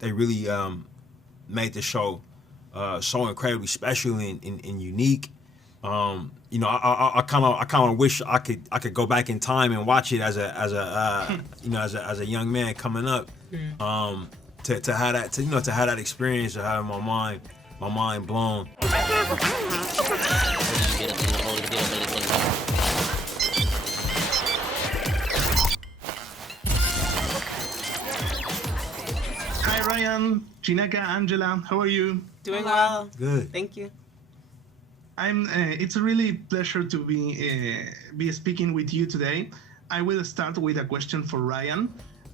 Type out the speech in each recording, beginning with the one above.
They really made the show so incredibly special and unique. I kind of wish I could go back in time and watch it as a young man coming up. To have that experience of having my mind blown. Hi Ryan, Chinaka, Angela, how are you? Doing well. Good. Thank you. It's a really pleasure to be speaking with you today. I will start with a question for Ryan.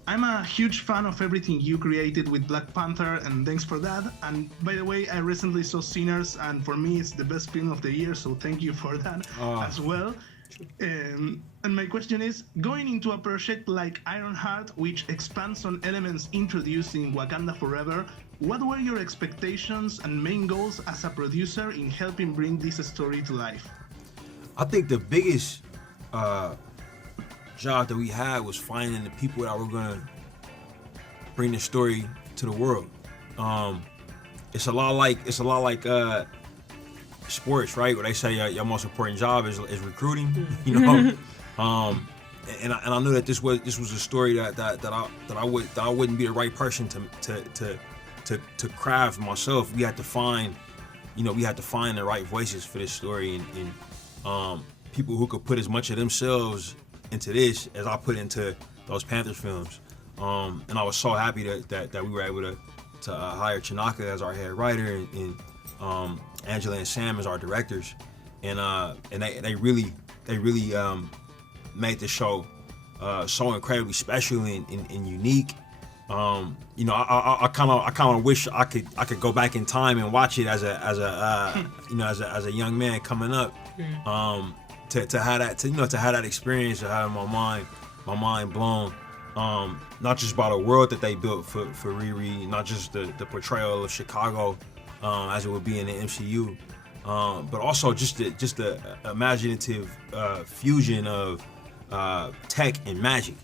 I'm a huge fan of everything you created with Black Panther, and thanks for that. And by the way, I recently saw Sinners, and for me, it's the best film of the year, so thank you for that as well. And my question is, going into a project like Ironheart, which expands on elements introduced in Wakanda Forever, what were your expectations and main goals as a producer in helping bring this story to life? I think the biggest job that we had was finding the people that were gonna bring the story to the world. It's a lot like sports, right? Where they say your most important job is recruiting, you know. And I knew that this was a story that I wouldn't be the right person to craft myself. We had to find the right voices for this story and people who could put as much of themselves into this as I put into those Panthers films. And I was so happy that we were able to hire Chinaka as our head writer and Angela and Sam as our directors, and they really made the show so incredibly special and unique. I kind of wish I could go back in time and watch it as a young man coming up. To have that experience of having my mind blown, not just by the world that they built for Riri, not just the portrayal of Chicago as it would be in the MCU, but also just the imaginative fusion of tech and magic.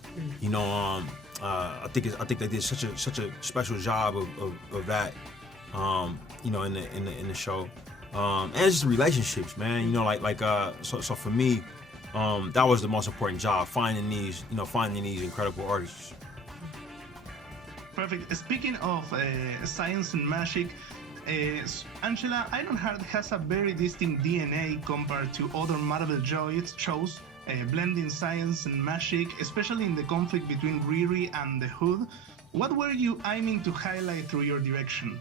I think they did such a special job of that, in the show. And just the relationships, man. So for me, that was the most important job, finding these incredible artists. Perfect. Speaking of science and magic, Angela, Ironheart has a very distinct DNA compared to other Marvel shows, blending science and magic, especially in the conflict between Riri and the Hood. What were you aiming to highlight through your direction?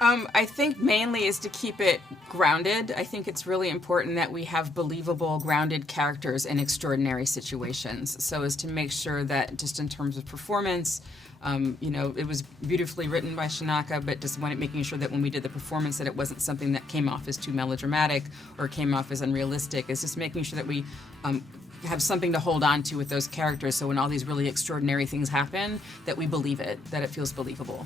I think mainly is to keep it grounded. I think it's really important that we have believable, grounded characters in extraordinary situations. So as to make sure that just in terms of performance, it was beautifully written by Chinaka, but just making sure that when we did the performance that it wasn't something that came off as too melodramatic or came off as unrealistic. It's just making sure that we have something to hold on to with those characters, so when all these really extraordinary things happen, that we believe it, that it feels believable.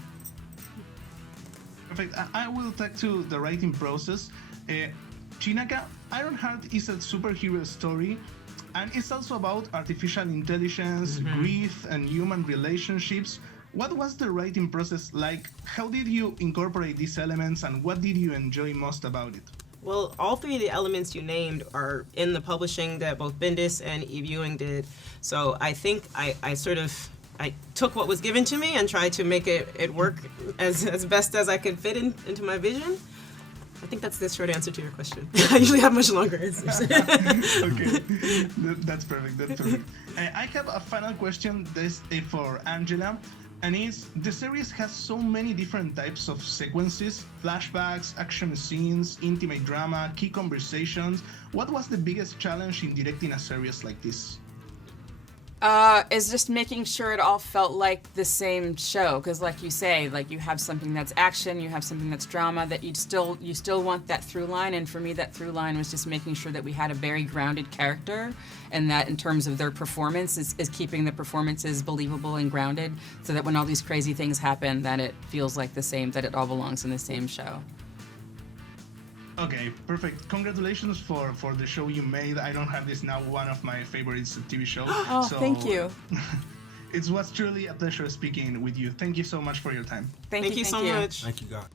Perfect. I will talk to the writing process. Chinaka, Ironheart is a superhero story, and it's also about artificial intelligence, grief, and human relationships. What was the writing process like? How did you incorporate these elements, and what did you enjoy most about it? Well, all three of the elements you named are in the publishing that both Bendis and E-Viewing did. So I think I took what was given to me and tried to make it work as best as I could fit into my vision. I think that's the short answer to your question. I usually have much longer answers. Okay, that's perfect. I have a final question for Angela, and the series has so many different types of sequences, flashbacks, action scenes, intimate drama, key conversations. What was the biggest challenge in directing a series like this? Is just making sure it all felt like the same show, because like you say, like you have something that's action, you have something that's drama, that you still want that through line, and for me that through line was just making sure that we had a very grounded character, and that in terms of their performance is keeping the performances believable and grounded, so that when all these crazy things happen, that it feels like the same, that it all belongs in the same show. Okay, perfect. Congratulations for the show you made. Ironheart is now one of my favorite TV shows. Oh, so, thank you. It was truly a pleasure speaking with you. Thank you so much for your time. Thank you so much. Thank you, God.